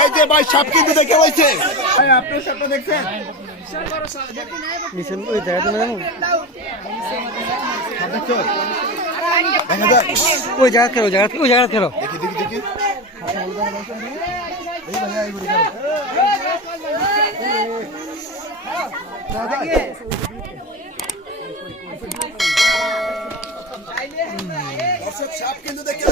এই যে ভাই সাপ কিন্তু দেখে হয়েছে ভাই সাপটা দেখছেন নিচে ওই জায়গাটা না জানো দেখা যায় ওই জায়গা খেলো জায়গা ওই জায়গা খেলো। দেখি দেখি দেখি। এই ভাইয়া এই বুড়ি করো। দেখা যায়? দর্শক সাপ কিন্তু দেখে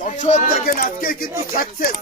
দর্শক দেখেন আজকে কিন্তু সাকসেস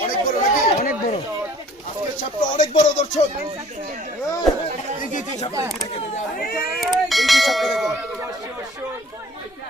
অনেক বড় নাকি অনেক বড় আজকের অনেক বড় দর্শক এই যে সাপটা দেখেন আল্লাহু আকবার এই যে দেখেন এটা কিন্তু আজকে বিশাল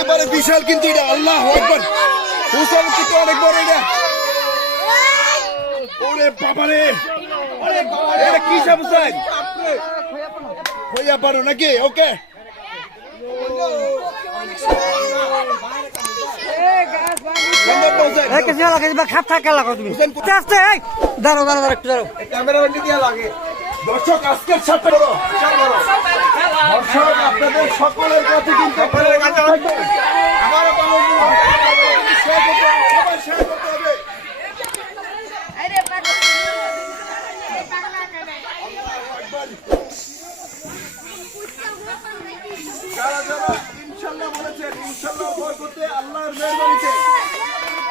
একেবারে বিশাল কিন্তু এটা। আল্লাহ একবার হুসেন কিন্তু অনেক বড় এটা। ওরে বাবা রে এটা কি সাপ হুসেন? হইয়া পারো নাকি? ওকে। দর্শক আজকের সাথে দর্শক আপনাদের সকলের কাছে কিন্তু যারা যারা ইনশাল্লাহ বলেছেন, ইনশাল্লাহ ভয় করতে আল্লাহর মেহরবানিতে।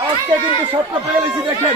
আজকে কিন্তু পেয়ে দেখেন।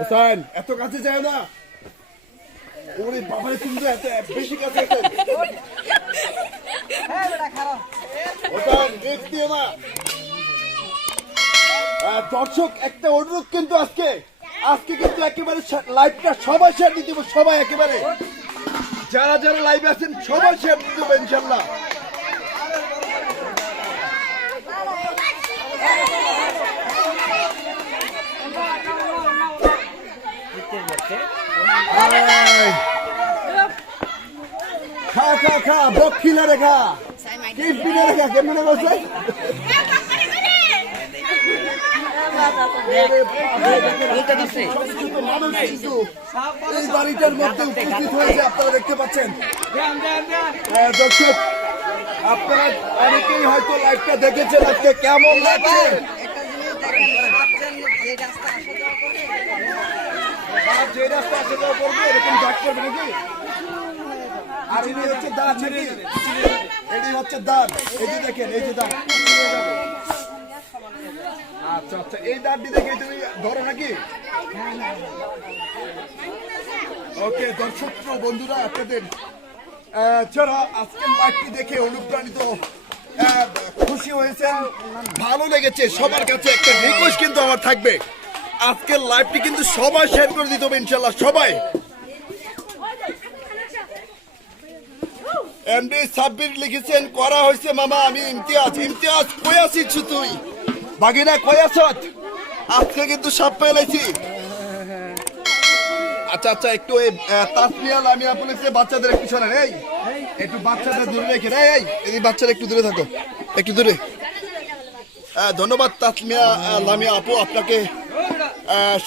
হোসেন এত কাছে যায় না। ওরে বাবারে, তুমি এত বেশি কাছে হোসেন না। দর্শক, একটা অনুরোধ কিন্তু আজকে। আজকে কিন্তু একেবারে লাইভটা সবাই শেয়ার দিতে সবাই একেবারে। যারা যারা লাইভে আছেন, সবাই শেয়ার দিতে ইনশাল্লাহ এই। খা খা বক্ষিলা রেখা কি পিনে রেখা কেমনে বলছে এই বাড়িটার মধ্যে উপস্থিত হয়েছে আপনারা দেখতে পাচ্ছেন। হ্যাঁ, দর্শক আপনারা অনেকেই হয়তো লাইভটা দেখেছেন আজকে। কেমন লাগছে? আর যে রাস্তা আসা যাওয়া করবে এরকম করবে নাকি? আর এটি হচ্ছে দাঁত নাকি? এটি হচ্ছে দাঁত। এই যে দেখেন এই যে দাঁত। আচ্ছা আচ্ছা এই দাঁতটি দেখে তুমি ধরো নাকি? ওকে দর্শক বন্ধুরা আপনাদের যারা আজকের লাইভটি দেখে অনুপ্রাণিত খুশি হয়েছেন ভালো লেগেছে সবার কাছে একটা রিকোয়েস্ট কিন্তু আমার থাকবে। আজকের লাইভটি কিন্তু সবাই শেয়ার করে দিতে হবে ইনশাল্লাহ সবাই। এমডি সাব্বির লিখেছেন, করা হয়েছে মামা, আমি ইমতিয়াজ। ইমতিয়াজ, কই আছিস তুই? বাগিনা, কই আছত আজকে কিন্তু সাপ পেলাইছি আচ্ছা আচ্ছা একটু এই তাসমিয়াল আমি আপনাকে বাচ্চাদের একটু শোনেন, এই, একটু বাচ্চাদের দূরে রেখে, এই এই এই বাচ্চারা একটু দূরে থাকো, একটু দূরে। ধন্যবাদ তাসমিয়া লামিয়া আপু, আপনাকে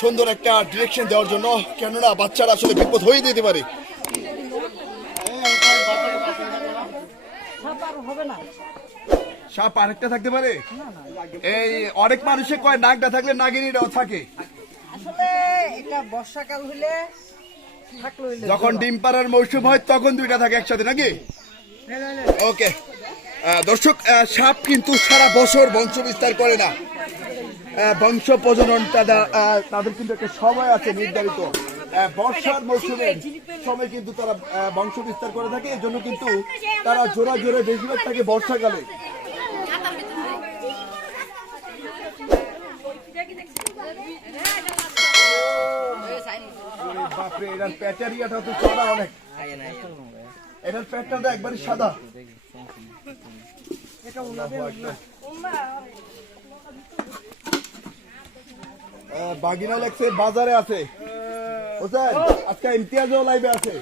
সুন্দর একটা ডিরেকশন দেওয়ার জন্য। কেননা, বাচ্চারা আসলে বিপদ হয়ে যেতে পারে। হবে না। সাপ আরেকটা থাকতে পারে? এই অনেক মানুষে কয় নাগটা থাকলে নাগিনীরাও থাকে। আসলে এটা বর্ষাকাল হইলে যখন ডিম পাড়ার মৌসুম হয় তখন দুইটা থাকে একসাথে নাকি? ওকে। দর্শক সাপ কিন্তু সারা বছর বংশ বিস্তার করে না। বংশ প্রজনন তাদের কিন্তু একটা সময় আছে নির্ধারিত। বর্ষার মৌসুমে সময় কিন্তু তারা বংশ বিস্তার করে থাকে এই জন্য কিন্তু তারা জোড়া জোরে বেশিরভাগ থাকে বর্ষাকালে। বাপরে এটার প্যাটারিয়াটা তো চড়া অনেক। এটার প্যাটটা একবারই সাদা। বাগিনা লেগছে বাজারে আছে। বুঝছেন আজকে ইমতিয়াজও লাইভে আছে।